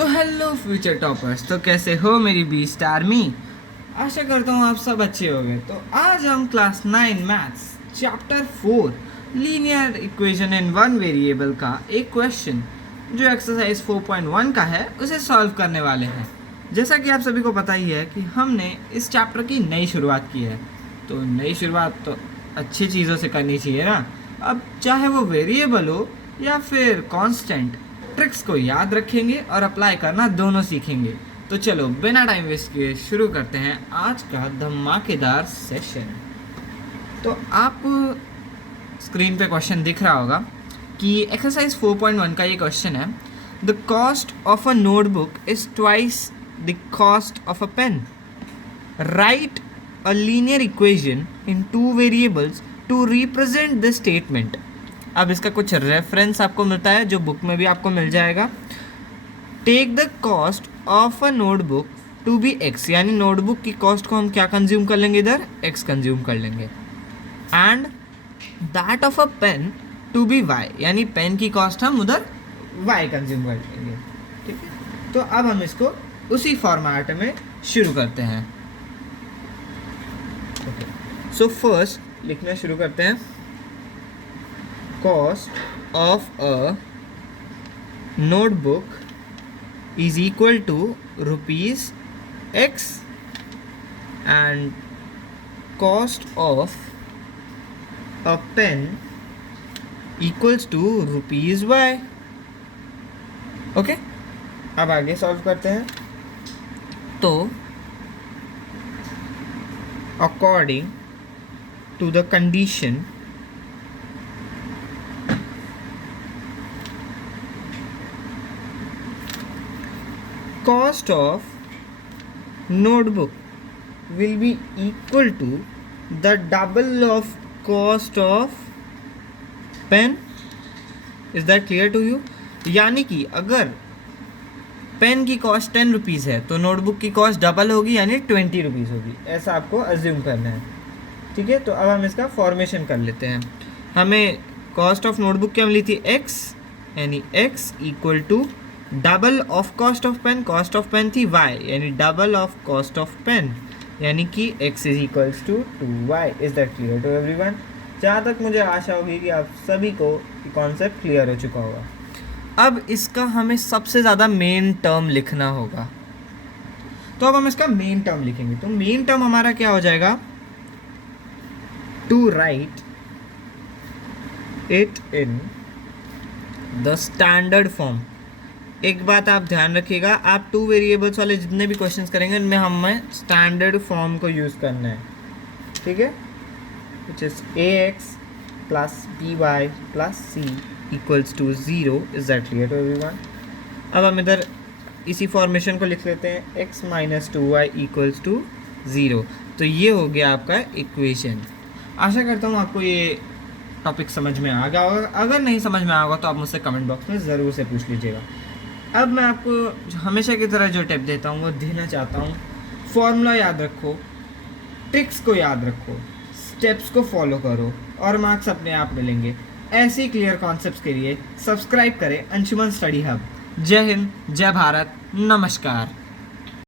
तो hello future toppers, तो कैसे हो मेरी बीस्ट आर्मी। आशा करता हूँ आप सब अच्छे होंगे। तो आज हम class 9 maths chapter 4 linear equation in one variable का एक क्वेश्चन जो एक्सरसाइज 4.1 का है उसे सॉल्व करने वाले हैं। जैसा कि आप सभी को पता ही है कि हमने इस चैप्टर की नई शुरुआत की है, तो नई शुरुआत तो अच्छी चीज़ों से करनी चाहिए ना। अब चाहे वो वेरिएबल हो या फिर कांस्टेंट, ट्रिक्स को याद रखेंगे और अप्लाई करना दोनों सीखेंगे। तो चलो बिना टाइम वेस्ट किए शुरू करते हैं आज का धमाकेदार सेशन। तो आप स्क्रीन पे क्वेश्चन दिख रहा होगा कि एक्सरसाइज 4.1 का ये क्वेश्चन है। The cost of a notebook is twice the cost of a pen. Write a linear equation in two variables to represent the statement. अब इसका कुछ रेफरेंस आपको मिलता है जो बुक में भी आपको मिल जाएगा। Take the cost of a notebook to be X, यानी नोटबुक की कॉस्ट को हम क्या कंज्यूम कर लेंगे, इधर एक्स कंज्यूम कर लेंगे। And that of a pen to be Y, यानी पेन की कॉस्ट हम उधर वाई कंज्यूम कर लेंगे। ठीक है, तो अब हम इसको उसी फॉर्मेट में शुरू करते हैं। सो फर्स्ट लिखना शुरू करते हैं। Cost of a notebook is equal to rupees X and cost of a pen equals to rupees Y. Okay, अब आगे सॉल्व करते हैं। तो according to the condition cost of notebook will be equal to the double of cost of pen. Is that clear to you? यानी कि अगर pen की cost 10 rupees है तो नोटबुक की कॉस्ट डबल होगी, यानी 20 रुपीज़ होगी। ऐसा आपको अज्यूम करना है। ठीक है, तो अब हम इसका फॉर्मेशन कर लेते हैं। हमें कॉस्ट ऑफ नोटबुक क्या मिली थी, एक्स, यानी X equal to double of cost of pen. Cost of pen थी वाई, यानी double of cost of pen, यानी कि X is equals to 2y। Is that clear to everyone? जहाँ तक मुझे आशा होगी कि आप सभी को कॉन्सेप्ट क्लियर हो चुका होगा। अब इसका हमें सबसे ज़्यादा मेन टर्म लिखना होगा, तो अब हम इसका मेन टर्म लिखेंगे। तो मेन टर्म हमारा क्या हो जाएगा, to write it in the standard form. एक बात आप ध्यान रखिएगा, आप टू वेरिएबल्स वाले जितने भी क्वेश्चंस करेंगे उनमें हमें स्टैंडर्ड फॉर्म को यूज़ करना है। ठीक है, which is ax plus by plus c equals to 0। Is that clear to everyone? अब हम इधर इसी फॉर्मेशन को लिख लेते हैं, x minus 2y equals to 0। तो ये हो गया आपका इक्वेशन। आशा करता हूँ आपको ये टॉपिक समझ में आ गया होगा। अगर नहीं समझ में आएगा तो आप मुझसे कमेंट बॉक्स में ज़रूर से पूछ लीजिएगा। अब मैं आपको हमेशा की तरह जो टिप देता हूँ वो देना चाहता हूँ। फॉर्मूला याद रखो, ट्रिक्स को याद रखो, स्टेप्स को फॉलो करो और मार्क्स अपने आप मिलेंगे। ऐसे ही क्लियर कॉन्सेप्ट्स के लिए सब्सक्राइब करें अंशुमन स्टडी हब। जय हिंद, जय भारत, नमस्कार।